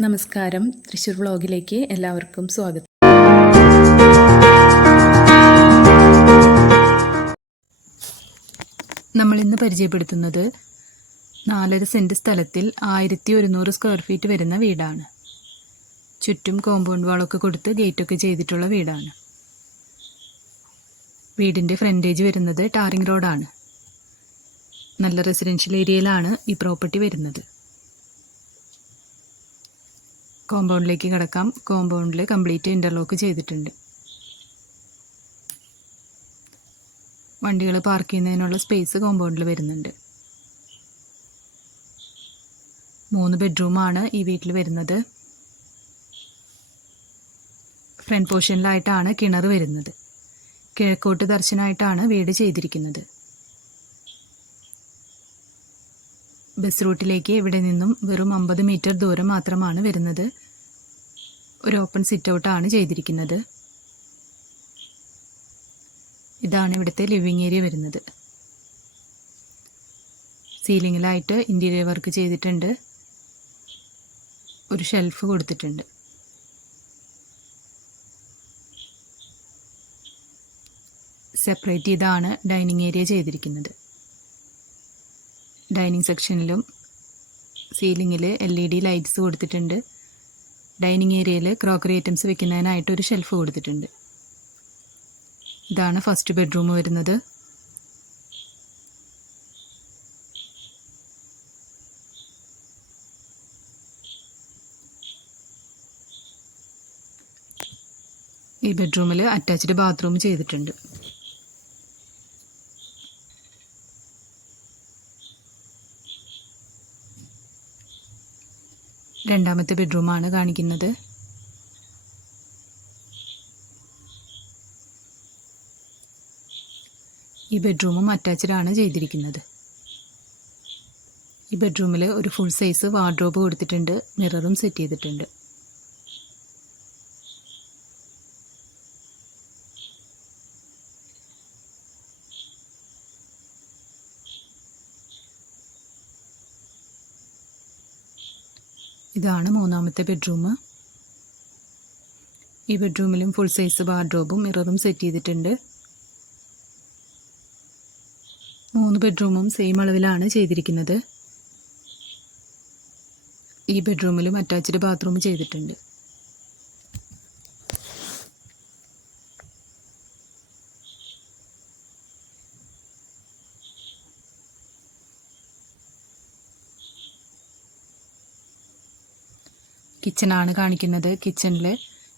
നമസ്കാരം. തൃശ്ശൂർ വ്ളോഗിലേക്ക് എല്ലാവർക്കും സ്വാഗതം. നമ്മൾ ഇന്ന് പരിചയപ്പെടുത്തുന്നത് നാലര സെന്റ് സ്ഥലത്തിൽ ആയിരത്തി ഒരുന്നൂറ് സ്ക്വയർ ഫീറ്റ് വരുന്ന വീടാണ്. ചുറ്റും കോമ്പൗണ്ട് വാളൊക്കെ കൊടുത്ത് ഗേറ്റൊക്കെ ചെയ്തിട്ടുള്ള വീടാണ്. വീടിന്റെ ഫ്രണ്ടേജ് വരുന്നത് ടാറിംഗ് റോഡാണ്. നല്ല റെസിഡൻഷ്യൽ ഏരിയയിലാണ് ഈ പ്രോപ്പർട്ടി വരുന്നത്. കോമ്പൗണ്ടിലേക്ക് കിടക്കാം. കോമ്പൗണ്ടിൽ കംപ്ലീറ്റ് ഇന്റർലോക്ക് ചെയ്തിട്ടുണ്ട്. വണ്ടികൾ പാർക്ക് ചെയ്യുന്നതിനുള്ള സ്പേസ് കോമ്പൗണ്ടിൽ വരുന്നുണ്ട്. മൂന്ന് ബെഡ്റൂമാണ് ഈ വീട്ടിൽ വരുന്നത്. ഫ്രണ്ട് പോർഷനിലായിട്ടാണ് കിണർ വരുന്നത്. കിഴക്കോട്ട് ദർശനമായിട്ടാണ് വീട് ചെയ്തിരിക്കുന്നത്. ബസ് റൂട്ടിലേക്ക് ഇവിടെ നിന്നും വെറും അമ്പത് മീറ്റർ ദൂരം മാത്രമാണ് വരുന്നത്. ഒരു ഓപ്പൺ സിറ്റ് ഔട്ടാണ് ചെയ്തിരിക്കുന്നത്. ഇതാണ് ഇവിടുത്തെ ലിവിങ് ഏരിയ വരുന്നത്. സീലിങ്ങിലായിട്ട് ഇന്റീരിയർ വർക്ക് ചെയ്തിട്ടുണ്ട്. ഒരു ഷെൽഫ് കൊടുത്തിട്ടുണ്ട്. സെപ്പറേറ്റ് ചെയ്താണ് ഡൈനിങ് ഏരിയ ചെയ്തിരിക്കുന്നത്. ഡൈനിങ് സെക്ഷനിലും സീലിങ്ങിൽ എൽ ഇ ഡി ലൈറ്റ്സ് കൊടുത്തിട്ടുണ്ട്. ഡൈനിങ് ഏരിയയിൽ ക്രോക്കറി ഐറ്റംസ് വെക്കുന്നതിനായിട്ട് ഒരു ഷെൽഫ് കൊടുത്തിട്ടുണ്ട്. ഇതാണ് ഫസ്റ്റ് ബെഡ്റൂം വരുന്നത്. ഈ ബെഡ്റൂമിൽ അറ്റാച്ച്ഡ് ബാത്റൂം ചെയ്തിട്ടുണ്ട്. രണ്ടാമത്തെ ബെഡ്റൂമാണ് കാണിക്കുന്നത്. ഈ ബെഡ്റൂമും അറ്റാച്ച്ഡ് ആണ് ചെയ്തിരിക്കുന്നത്. ഈ ബെഡ്റൂമിൽ ഒരു ഫുൾ സൈസ് വാർഡ്രോബ് കൊടുത്തിട്ടുണ്ട്. മിററും സെറ്റ് ചെയ്തിട്ടുണ്ട്. ഇതാണ് മൂന്നാമത്തെ ബെഡ്റൂം ഈ ബെഡ്റൂമിലും ഫുൾ സൈസ് വാർഡ്രോബും മിററും സെറ്റ് ചെയ്തിട്ടുണ്ട്. മൂന്ന് ബെഡ്റൂമും സെയിം അളവിലാണ് ചെയ്തിരിക്കുന്നത്. ഈ ബെഡ്റൂമിലും അറ്റാച്ച്ഡ് ബാത്റൂം ചെയ്തിട്ടുണ്ട്. കിച്ചണാണ് കാണിക്കുന്നത്. കിച്ചണിൽ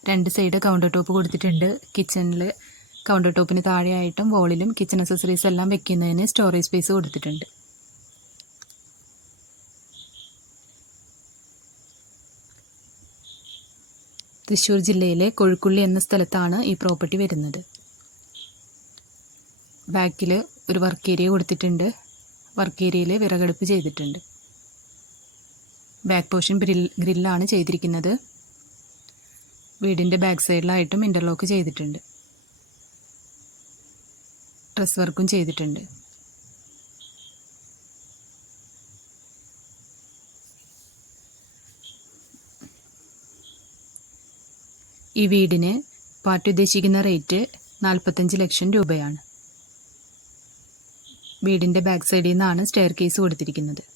രണ്ട് സൈഡ് കൗണ്ടർ ടോപ്പ് കൊടുത്തിട്ടുണ്ട്. കിച്ചണിൽ കൗണ്ടർ ടോപ്പിന് താഴെയായിട്ടും വോളിലും കിച്ചൺ അക്സസറീസ് എല്ലാം വെക്കുന്നതിന് സ്റ്റോറേജ് സ്പേസ് കൊടുത്തിട്ടുണ്ട്. തൃശ്ശൂർ ജില്ലയിലെ കൊഴുക്കുള്ളി എന്ന സ്ഥലത്താണ് ഈ പ്രോപ്പർട്ടി വരുന്നത്. ബാക്കിൽ ഒരു വർക്ക് ഏരിയ കൊടുത്തിട്ടുണ്ട്. വർക്ക് ഏരിയയിൽ വിറകടുപ്പ് ചെയ്തിട്ടുണ്ട്. ബാക്ക് പോർഷൻ ഗ്രിൽ ഗ്രില്ലാണ് ചെയ്തിരിക്കുന്നത്. വീടിന്റെ ബാക്ക് സൈഡിലായിട്ടും ഇന്റർലോക്ക് ചെയ്തിട്ടുണ്ട്. ഡ്രസ് വർക്കും ചെയ്തിട്ടുണ്ട്. ഈ വീടിന് പാർട്ടി ഉദ്ദേശിക്കുന്ന റേറ്റ് നാൽപ്പത്തഞ്ച് ലക്ഷം രൂപയാണ്. വീടിന്റെ ബാക്ക് സൈഡിൽ നിന്നാണ് സ്റ്റെയർ കേസ് കൊടുത്തിരിക്കുന്നത്.